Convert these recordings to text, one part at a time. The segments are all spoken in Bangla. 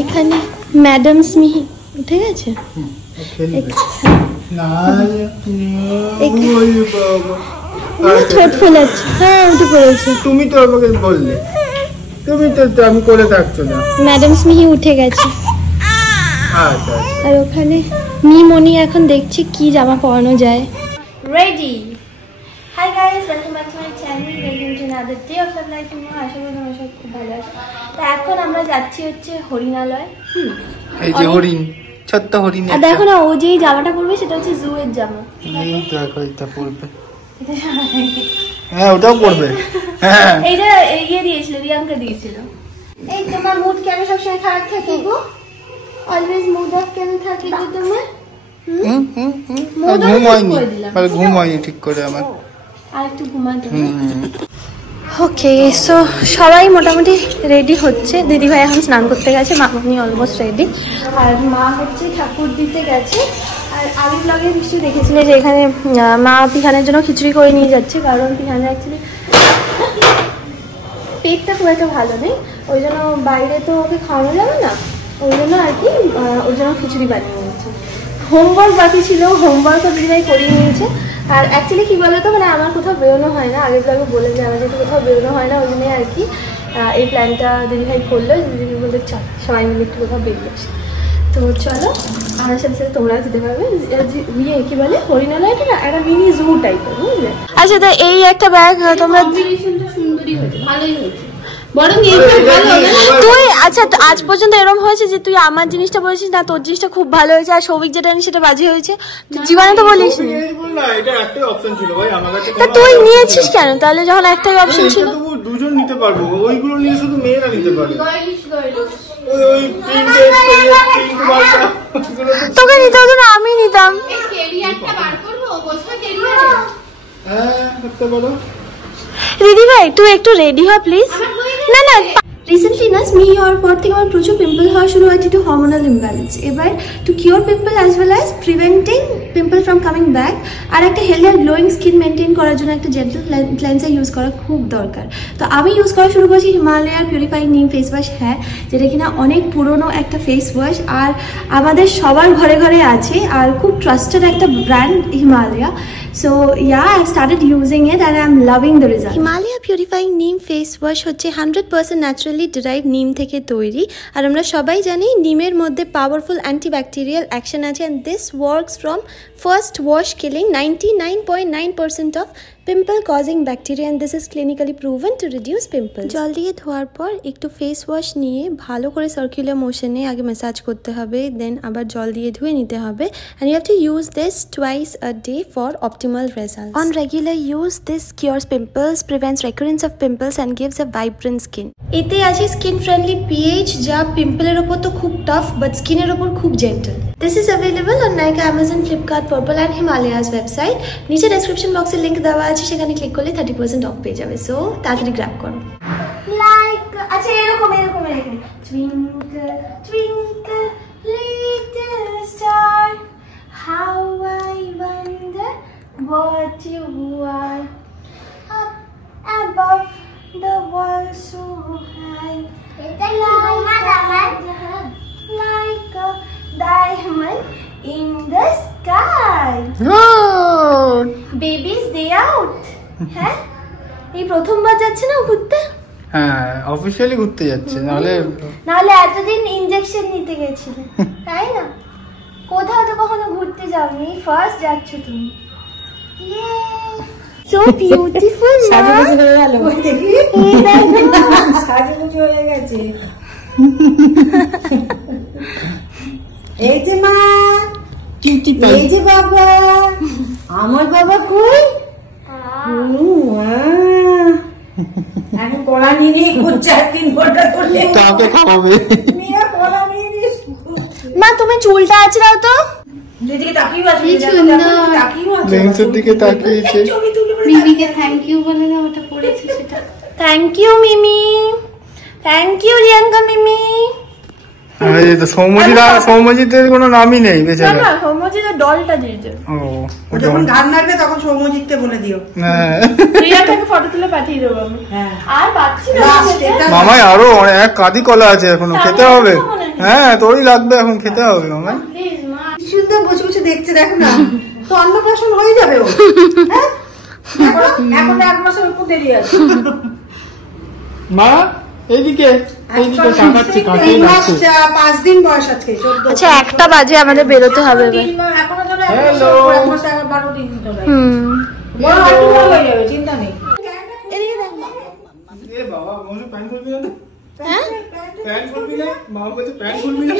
এখানে ম্যাডাম স্মিহি উঠে গেছে। ঠোঁট ফোলাচ্ছে। হ্যাঁ উঠে পড়েছে। তুমি তো আমাকে বললে, তুমি তো আমি করে থাকছো না। ম্যাডাম স্মিহি উঠে গেছে। আচ্ছা। আর ওখানে মিমনি এখন দেখছি কি জামা পরানো যায়। Ready. Hi guys, welcome back to my channel. Welcome to another day of life. আশা করি তোমরা সব খুব ভালো আছো। তো এখন আমরা যাচ্ছি হচ্ছে হরিণালয়। এই যে হরিণ, ছোট্ট হরিণ। আর দেখো না, ও যে জামাটা পরবে সেটা হচ্ছে জু এর জামা। এই দেখো এটা পরবে। হ্যাঁ ওটাও পরবে। হ্যাঁ এইটা ইয়ে দিয়েছিল, রিয়াঙ্কা দিয়েছিল। এই তোমার মুড কেন সবসময় খারাপ থাকে গো? অলওয়েজ মুড অফ কেন থাকে গো তোমার? ঘুম হয়নি ঠিক করে আমার। আর একটু ঘুমাতে। ওকে, সো সবাই মোটামুটি রেডি হচ্ছে। দিদিভাই এখন স্নান করতে গেছে, মামনি অলমোস্ট রেডি। আর মা হচ্ছে ঠাকুর দিতে গেছে। আর আগের ব্লগে নিশ্চয়ই দেখেছিলে যে এখানে মা পিহানের জন্য খিচুড়ি করে নিয়ে যাচ্ছে, কারণ পিহানের অ্যাকচুয়ালি পেটটা খুব একটা ভালো নেই, ওই জন্য বাইরে তো ওকে খাওয়ানো যাবে না, ওই জন্য আর কি ওই জন্য খিচুড়ি বানিয়ে নিয়েছে। হোমওয়ার্ক বাকি ছিল, হোমওয়ার্কও দিদিভাই করিয়ে নিয়েছে। আর অ্যাকচুয়ালি কী বলতো, মানে আমার কোথাও বেরোনো হয় না, আগের ব্লগে বলে যে আমার যেহেতু কোথাও বেরোনো হয় না, ওই জন্যই আর কি এই প্ল্যানটা দিদিভাই করলো। দিদিভাই বলতে চল সবাই মিলে একটু কোথাও বেরিয়ে আসি। তো চলো, আমার সাথে সাথে তোমরাও যেতে পারবে। ইয়ে কী বলে, হরিণালয়টা না একটা মিনি জু টাইপের, বুঝলে? আচ্ছা, তো এই একটা ব্যাগ তোমরা সুন্দরই হয়েছে, ভালোই হয়েছে। তুই আচ্ছা, আজ পর্যন্ত এরকম হয়েছে যে তুই আমার জিনিসটা বলেছিস না তোর জিনিসটা খুব ভালো হয়েছে, আর সৌভিক যেটা আনি সেটা বাজে হয়েছে? জীবনে তো বলিস তা তুই নিয়েছিস কেন তাহলে, যখন একটাই অপশন ছিল? দুজন নিতে পারবো, ওইগুলো নিয়ে শুধু মেয়েরা নিতে পারবে। তোকে নিতে হতো না, আমি নিতাম। দিদি ভাই তুই একটু রেডি হ প্লিজ। না না, রিসেন্টলি না স্মি হওয়ার পর থেকে আমার প্রচুর পিম্পল হওয়া শুরু হয়েছে টু হরমোনাল ইমব্যালেন্স। এবার to cure pimple as well as preventing pimple from coming back আর একটা হেলদি আর গ্লোয়িং স্কিন মেনটেন করার জন্য একটা জেন্টাল ক্লেন্সার ইউজ করা খুব দরকার। তো আমি ইউজ করা শুরু করেছি হিমালয়ার পিউরিফাইং নিম ফেস ওয়াশ। হ্যাঁ, যেটা কিনা অনেক পুরনো একটা ফেস ওয়াশ, আর আমাদের সবার ঘরে ঘরে আছে, আর খুব ট্রাস্টেড একটা brand Himalaya. So yeah, I started using it and I am loving the result. Himalaya purifying নিম ফেস ওয়াশ হচ্ছে 100% ন্যাচারালি ডিরাইভ নিম থেকে তৈরি। আর আমরা সবাই জানি নিমের মধ্যে পাওয়ারফুল অ্যান্টিব্যাকটেরিয়াল অ্যাকশন আছে, and this works from first wash killing 99.9% of pimple causing bacteria, and this is clinically proven to reduce pimple. জল দিয়ে ধোয়ার পর একটু ফেস ওয়াশ নিয়ে ভালো করে সার্কুলার মোশনে আগে ম্যাসাজ করতে হবে, দেন আবার জল দিয়ে ধুয়ে নিতে হবে। And you have to use this twice a day for optimal results. On regular use, this cures pimples, prevents recurrence of pimples and gives a vibrant skin. এতে আছে স্কিন ফ্রেন্ডলি পিএইচ, যা পিম্পলের ওপর তো খুব টাফ বাট স্কিনের ওপর খুব gentle. This is available on Nykaa, Amazon, Flipkart, Purple and Himalayas website. নিচে ডেসক্রিপশন বক্সে লিংক দেওয়া আছে, সেখানে ক্লিক করলে 30% অফ পেয়ে যাবে। সো তাড়াতাড়ি গ্র্যাব করো। লাইক আচ্ছা এরকম twinkle twinkle little star how I wonder what you are up above the world so high, like a diamond in the sky. Oh, baby's day out. হ্যাঁ, এই প্রথমবার যাচ্ছে না ঘুরতে? হ্যাঁ, অফিশিয়ালি ঘুরতে যাচ্ছে, নাহলে এতদিন ইনজেকশন নিতে গেছিলে তাই না? কোথাও তো কখনো ঘুরতে যাওনি, ফার্স্ট যাচ্ছ তুমি। সো বিউটিফুল না? সাজুগুজু হয়ে গেল, ওই দেখি সাজুগুজু হয়ে গেছে। এই যে মা, এই যে বাবা, আমার বাবা কই? এখন কলা নিয়ে নিয়ে ঘুরছে, আর 3 ঘন্টা করলে তাকে খাওয়াবে। মা তুমি চুলটা আঁচড়াও তো। দিকে তাকিয়েছে। মিমিকে থ্যাংক ইউ বলে না, ওটা পড়েছে সেটা। Thank you Mimi, thank you Riyanka Mimi. সৌম্যজিতের কোনো নামই নেই বেচারা। না সৌম্যজিতের দলটা দিয়েছে। ও যখন গান নাচবে তখন সৌম্যজিতকে বলে দিও। হ্যাঁ প্রিয়া থেকে ফটো তুলে পাঠিয়ে দেবো আমি। আর পাচ্ছি না মামাই, আরো এক কাঁদি কলা আছে এখনো, খেতে হবে। হ্যাঁ তোরই লাগবে এখন, খেতে হবে মামাই। সুন্দর বসে বসে দেখছে, দেখ না তো অন্নপ্রাশন হয়ে যাবে ও। এখন 1 মাসের উপর দেরি আছে। মা এইদিকে এইদিকে তাকাচ্ছি, কাকে যাচ্ছে? 5 দিন বয়স আজকে, 14। আচ্ছা 1টা বাজে, আমাদের বেরোতে হবে এবার। এখনো ধরে 1 মাসে আবার 12 দিন ধরে। বড় একটু বড় হয়ে যাবে, চিন্তা নেই। এ বাবা মনে প্যান্ট খুলবি না? হ্যাঁ প্যান্ট খুলবি না? মা বলছে প্যান্ট খুলবি না,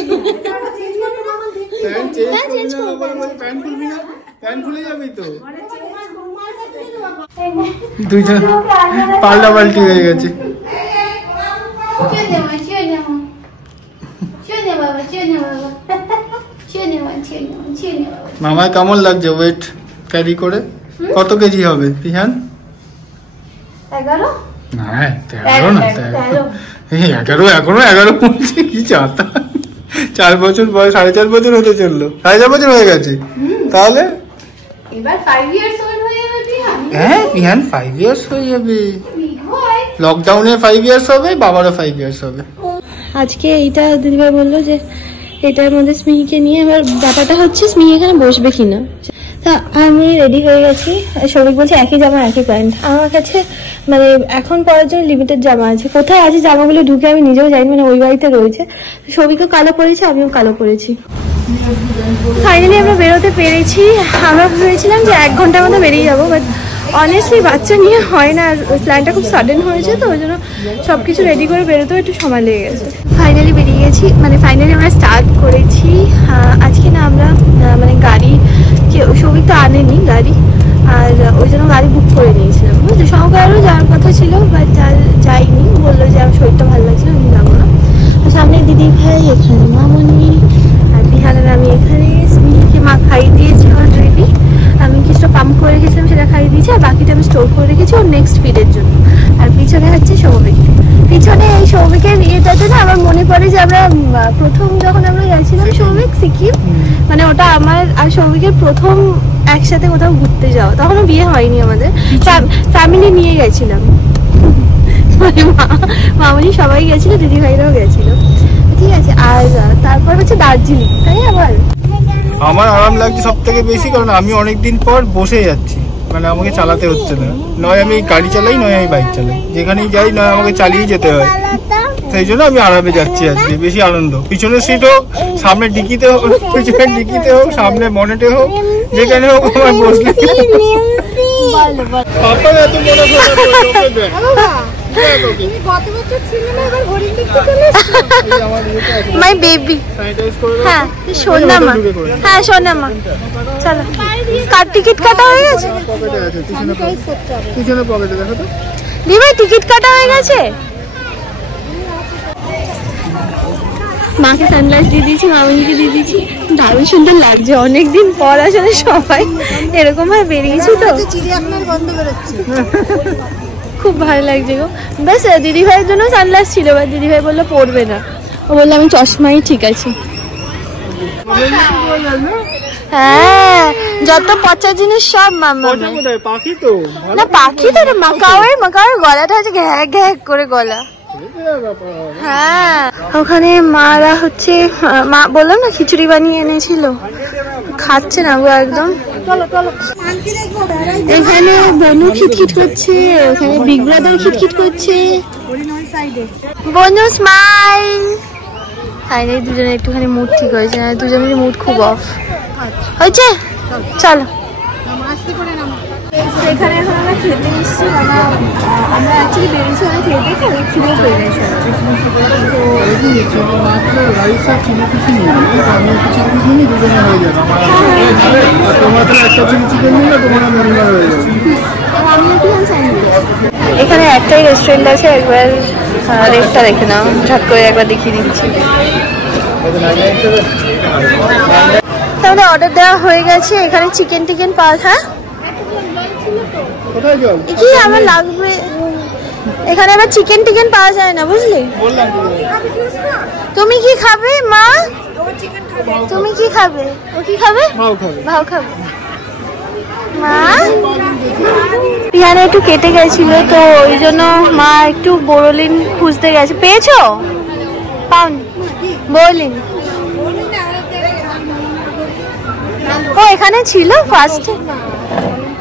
প্যান্ট চেঞ্জ করবি না, প্যান্ট খুলবি না, প্যান্ট খুলে যাবি তো। দুইজন পাল্টাপাল্টি হয়ে গেছে। মামায় কেমন লাগছে ওয়েট ক্যারি করে? কত কেজি হবে রিহান? 11 না 13 না, 11 এখনো 11 পড়ছে, কি চাতা। 4 বছর বয়স, 4.5 বছর হতে চললো, 4.5 বছর হয়ে গেছে তাহলে। এবার 5 ইয়ার্স ওল্ড হয়ে যাবে রিহান। হ্যাঁ রিহান 5 ইয়ার্স হয়ে যাবে, লকডাউনে 5 ইয়ার্স হবে, বাবারও 5 ইয়ার্স হবে। আজকে এইটা দিদিভাই বললো যে এটার মধ্যে স্মিহিকে নিয়ে, এবার ব্যাপারটা হচ্ছে স্মিহি এখানে বসবে কিনা। তা আমি রেডি হয়ে গেছি, সৌভিক বলছে একই জামা একই প্যান্ট। আমার কাছে মানে এখন পরার জন্য লিমিটেড জামা আছে, কোথায় আছে জামাগুলো ঢুকে আমি নিজেও জানি, মানে ওই বাড়িতে রয়েছে। সৌভিকও কালো পরেছে, আমিও কালো পরেছি। ফাইনালি আমরা বেরোতে পেরেছি। আমরা ভেবেছিলাম যে 1 ঘন্টার মধ্যে বেরিয়ে যাবো, বাট অনেস্টলি বাচ্চা নিয়ে হয় না, আর প্ল্যানটা খুব সাডেন হয়েছে, তো ওই জন্য সবকিছু রেডি করে বেরোতেও একটু সময় লেগে গেছে। ফাইনালি বেরিয়ে গেছি, মানে ফাইনালি আমরা স্টার্ট করেছি। আজকে না আমরা মানে গাড়ি, সৌভিক তো আনেনি গাড়ি, আর ওই জন্য গাড়ি বুক করে নিয়েছিলাম, বুঝলি। সহকারেরও যাওয়ার কথা ছিল, বাট যাইনি, বললো যে আমার শরীরটা ভালো লাগছিল, আমি যাবো না। সামনে দিদি ভাই, এখানে মামনি, আর বিহানের আমি এখানে। স্মিহিকে মা খাইয়ে দিয়েছি অলরেডি, আমি কিছুটা পাম্প করে রেখেছিলাম, সেটা খাইয়ে দিয়েছি, আর বাকিটা আমি স্টোর করে রেখেছি ওর নেক্সট ফিডের জন্য। আর পিছনে হচ্ছে সৌভিক, পিছনে এই সৌভিকের ইয়েটাতে না আমার মনে পড়ে যে আমরা প্রথম যখন আমরা গেছিলাম সৌভিক সিকিম, মানে ওটা আমার আর সৌভিকের প্রথম একসাথে কোথাও ঘুরতে যাওয়া, তখনও বিয়ে হয়নি আমাদের, ফ্যামিলি নিয়ে গেছিলাম, মানে মামনি সবাই গেছিল, দিদি ভাইরাও গেছিল, ঠিক আছে। আর তারপর হচ্ছে দার্জিলিং, তাই আমার আরাম লাগছে সব থেকে বেশি, কারণ আমি অনেকদিন পর বসে যাচ্ছি, মানে আমাকে চালাতে হচ্ছে না, নয় আমি গাড়ি চালাই, নয় আমি বাইক চালাই, যেখানেই যাই নয় আমাকে চালিয়ে যেতে হয়, সেই জন্য আমি আরামে যাচ্ছি আজকে, বেশি আনন্দ। পিছনের সিট হোক, সামনে ডিকিতে হোক, পিছনের ডিকিতে হোক, সামনে মনেটে হোক, যেখানে হোক আমার বসলে। মাই বেবি, হ্যাঁ সোনামা, হ্যাঁ সোনামা, চলো। কার টিকিট কাটা হয়ে গেছে? পিছনে পকেটে দেখো তো দিদি, টিকিট কাটা হয়ে গেছে। মাকে সানগ্লাস দিয়ে দিয়েছি, মামনিকে দিয়ে দিয়েছি, দারুণ সুন্দর লাগছে। অনেকদিন পর আসলে সবাই এরকম ভাবে বেরিয়েছি, তো চিড়িয়াখানার গন্ধ বেরোচ্ছে, খুব ভালো লাগছে গো। ব্যাস দিদিভাইয়ের জন্য সানগ্লাস ছিল, বা দিদিভাই বললো পরবে না, ও বললো আমি চশমাই ঠিক আছে। হ্যাঁ যত পচা জিনিস সব মামা। পাখি তো না, পাখি তো মাকাওয়ের গলাটা হচ্ছে ঘ্যাক ঘ্যাক করে গলা। হ্যাঁ ওখানে মারা হচ্ছে, মা বললাম না খিচুড়ি বানিয়ে এনেছিল, খাচ্ছে না গো একদম। এখানে বনু খিটখিট করছে, ওখানে বিগ ব্রাদার খিটখিট করছে। বনু স্মাইল। ফাইনালি দুজনে একটুখানি মুড ঠিক হয়েছে, না দুজনের মুড খুব অফ হয়েছে। চলো এখানে এখন আমরা খেতে এসেছি, মানে আমরা অ্যাকচুয়ালি বেরিয়েছি অনেক খেতে, খিদে পেয়ে গেছে। এখানে একটাই রেস্টুরেন্ট আছে, একবার রেটটা দেখে নাও, ঝট করে একবার দেখিয়ে দিচ্ছি। তাহলে অর্ডার দেওয়া হয়ে গেছে, এখানে চিকেন টিকেন পাওয়া। হ্যাঁ কি আমার লাগবে, এখানে আবার চিকেন টিকেন পাওয়া যায় না, বুঝলি? তুমি কি খাবে মা? তুমি কি খাবে? ও কি খাবে? ভাও খাবে। মা পিয়ানো একটু কেটে গেছিল, তো ওই জন্য মা একটু বোরোলিন খুঁজতে গেছে। পেয়েছো? পাওনি? বোরোলিন ও এখানে ছিল ফার্স্ট।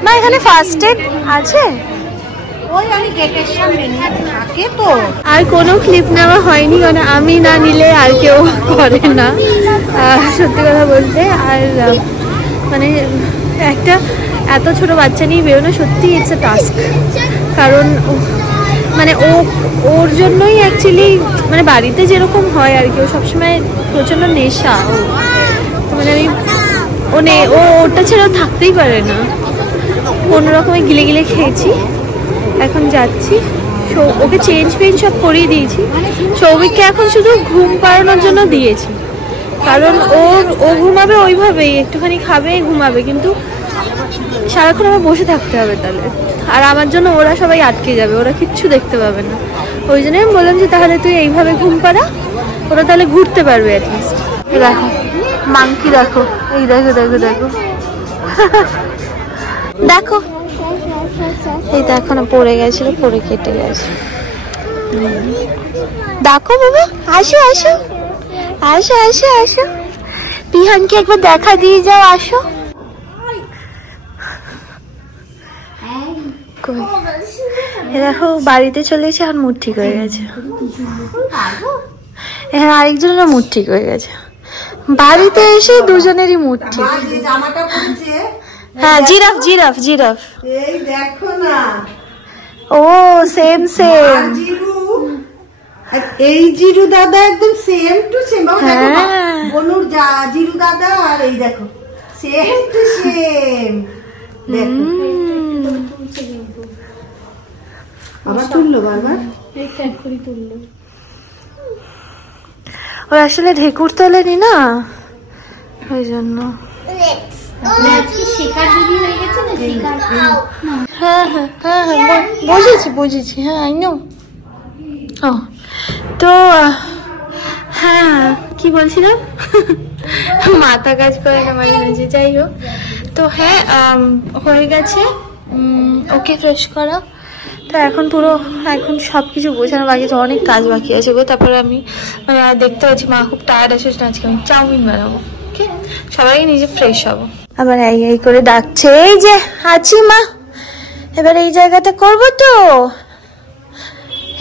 মা এখানে ফার্স্ট এড আছে? আর কোনো ক্লিপ নেওয়া হয়নি, মানে আমি না নিলে আর কেউ করে না, সত্যি কথা বলতে। আর মানে একটা এত ছোট বাচ্চা নিয়ে বেরোনো সত্যি ইটস এ টাস্ক, কারণ মানে ওর জন্যই অ্যাকচুয়ালি মানে বাড়িতে যেরকম হয় আর কি, ও সবসময় প্রচণ্ড নেশা, মানে আমি ওটা ছেড়েও থাকতেই পারে না। কোনো রকমে গিলে গিলে খেয়েছি, এখন যাচ্ছি। ওকে চেঞ্জ ফেঞ্জ সব করিয়ে দিয়েছি। সৌভিককে এখন শুধু ঘুম পাড়ানোর জন্য দিয়েছি, কারণ ও ঘুমাবে ওইভাবেই, একটুখানি খাবে ঘুমাবে, কিন্তু সারাক্ষণ আমার বসে থাকতে হবে তাহলে। আর আমার জন্য ওরা সবাই আটকে যাবে, ওরা কিচ্ছু দেখতে পাবে না। ওই জন্য আমি বললাম যে তাহলে তুই এইভাবে ঘুম পাড়া, ওরা তাহলে ঘুরতে পারবে অ্যাটলিস্ট। দেখো মাংকি, দেখো এই দেখো দেখো দেখো দেখো, এই দেখো না পড়ে গেছিল, পড়ে কেটে গেছে। দেখো বাবা, আসো আসো আসো আসো আসো, পিহানকে একবার দেখা দিয়ে যাও, আসো। দেখো বাড়িতে চলে এসে এখন মুড ঠিক হয়ে গেছে, এখন আরেকজনেরও মুড ঠিক হয়ে গেছে। বাড়িতে এসে দুজনেরই মুড ঠিক। হ্যাঁ জিরাফ জিরাফ জিরাফ, এই দেখো না, ও সেম সেম। এই জিরু দাদা একদম সেম টু সেম। বনুর জিরু দাদা আর এই দেখো সেম টু সেম। দেখো আবার তুললো, বারবার তুললো। ওর আসলে ঢেকুর তোলেনি না, ওই জন্য। হ্যাঁ হ্যাঁ হ্যাঁ হ্যাঁ বুঝেছি বুঝেছি, হ্যাঁ আই নো। ও তো হ্যাঁ কি বলছিলাম, মাথা কাজ করে না মাঝে মাঝে, যাই হোক। তো হ্যাঁ হয়ে গেছে ওকে ফ্রেশ করা। তো এখন পুরো এখন সব কিছু গোছানো বাকি আছে, অনেক কাজ বাকি আছে গো। তারপরে আমি দেখতে পাচ্ছি মা খুব টায়ার্ড আছে, আজকে আমি চাউমিন বানাবো, ওকে সবাই নিজে ফ্রেশ হবো। আবার এই করে ডাকছে, এই যে আছি মা, এবার এই জায়গাটা করবো তো,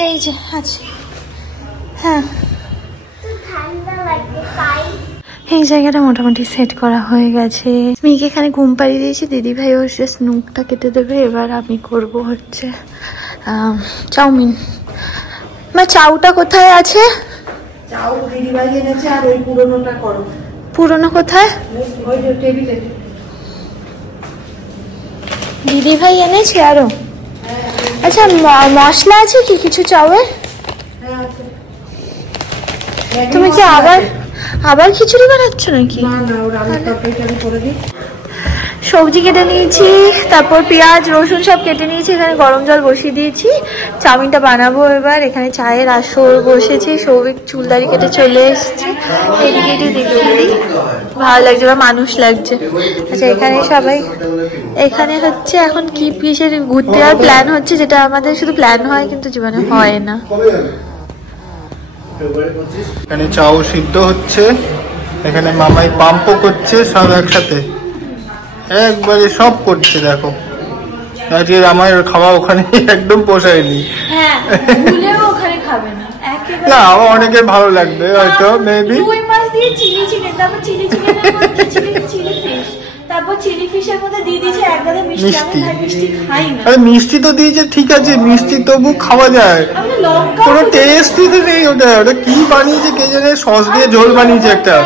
এই যে আছি। হ্যাঁ এই জায়গাটা মোটামুটি সেট করা হয়ে গেছে। মেয়েকে এখানে ঘুম পাড়িয়ে দিয়েছি, দিদি ভাই ওর জাস্ট নুকটা কেটে দেবে। এবার আমি করব হচ্ছে চাউমিন। মা চাউটা কোথায় আছে? চাউ দিদি ভাই এনেছে, আর ওই পুরনোটা করো। পুরনো কোথায়? ওই যে টেবিলে। দিদি ভাই এনেছে আরো? আচ্ছা মশলা আছে কি কিছু চাউয়ের? তুমি কি আবার খিচুড়ি বানাচ্ছ নাকি? সবজি কেটে নিয়েছি, তারপর পেঁয়াজ রসুন সব কেটে নিয়েছি, এখানে গরম জল বসিয়ে দিয়েছি। চাউমিনটা বানাবো এবার। এখানে চায়ের আসর বসেছি, সৌভিক চুলদারি কেটে চলে এসছে। এদিকে ভালো লাগছে বা মানুষ লাগছে। আচ্ছা এখানে সবাই, এখানে হচ্ছে এখন কি কিসের ঘুরতে যাওয়ার প্ল্যান হচ্ছে, যেটা আমাদের শুধু প্ল্যান হয় কিন্তু জীবনে হয় না। এখানে চাউ সিদ্ধ হচ্ছে, এখানে মামাই পাম্পও করছে, সব একসাথে একবারে সব করছে। দেখো আজকে আমার খাওয়া ওখানে একদম পোষায়নি। না আমার অনেকের ভালো লাগবে হয়তো, মেবি। আরে মিষ্টি তো দিয়েছে ঠিক আছে, মিষ্টি তবু খাওয়া যায়, কোনো টেস্টই তো নেই। ওটা কি বানিয়েছে কে জানে, সস দিয়ে ঝোল বানিয়েছে একটা।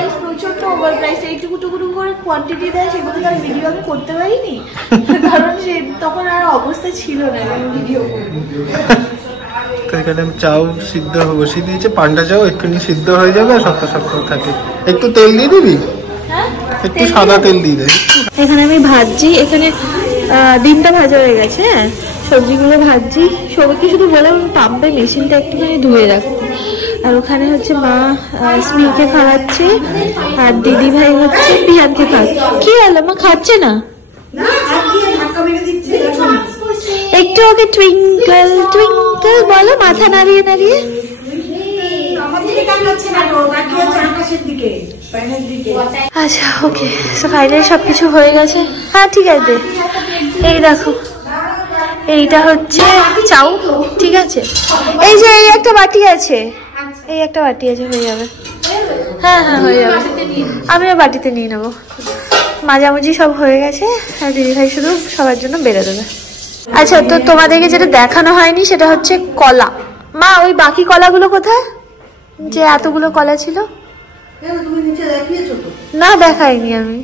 কোয়ান্টিটি দেয়, সেগুলো তার ভিডিও আমি করতে পারিনি, কারণ তখন আর অবস্থা ছিল না ভিডিও করবো। তো এখানে চাউ সিদ্ধ বসিয়ে দিয়েছে, পান্ডা চাউ একটুখানি সিদ্ধ হয়ে যাবে, শক্ত শক্ত থাকে। একটু তেল দিয়ে দিবি, একটু সাদা তেল দিয়ে দেয়। এখানে আমি ভাজছি, এখানে ডিমটা ভাজা হয়ে গেছে। হ্যাঁ সবজিগুলো ভাজছি। সবাইকে শুধু বললাম পাম্পের মেশিনটা একটুখানি ধুয়ে রাখবো। আর ওখানে হচ্ছে মা স্মিকে খাওয়াচ্ছে, আর দিদি ভাই হচ্ছে পিয়ানকে খাওয়াচ্ছে। কি হলো মা, খাচ্ছে না? একটু ওকে টুইঙ্কল টুইঙ্কল বলো, মাথা নাড়িয়ে নাড়িয়ে। আচ্ছা ওকে, ফাইনালি সবকিছু হয়ে গেছে। হ্যাঁ ঠিক আছে। এই দেখো, এইটা হচ্ছে চাউ, ঠিক আছে। এই যে এই একটা বাটি আছে, এই একটা বাটি আছে, হয়ে যাবে। হ্যাঁ হ্যাঁ হয়ে যাবে, আমিও বাটিতে নিয়ে নেবো। মাঝামাঝি সব হয়ে গেছে, আর দিদিভাই শুধু সবার জন্য বেড়ে দেবে। আচ্ছা, তো তোমাদেরকে যেটা দেখানো হয়নি সেটা হচ্ছে কলা। মা ওই বাকি কলাগুলো কোথায়, যে এতগুলো কলা ছিল? না দেখাইনি আমি।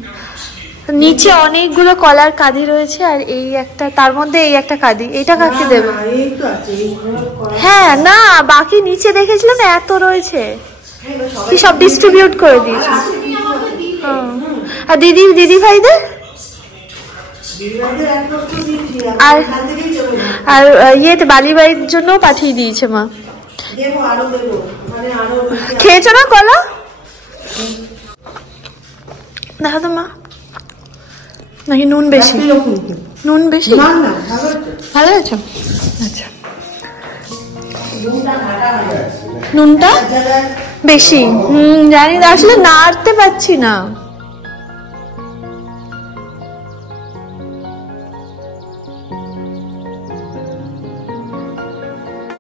নিচে অনেকগুলো কলার কাঁদি রয়েছে, আর এই একটা, তার মধ্যে এই একটা কাঁদি, এইটা কাকে দেবে? হ্যাঁ না, বাকি নিচে দেখেছিলাম এত রয়েছে, কি সব ডিস্ট্রিবিউট করে দিয়েছে। আর দিদি ভাইদের আর ইয়েতে বালি বাড়ির জন্য পাঠিয়ে দিয়েছে মা। খেয়েছো না কলা? দেখো তো মা, নাকি নুন বেশি? নুন বেশি, ভালো আছে। আচ্ছা, নুনটা বেশি। জানি না, আসলে নাড়তে পারছি না।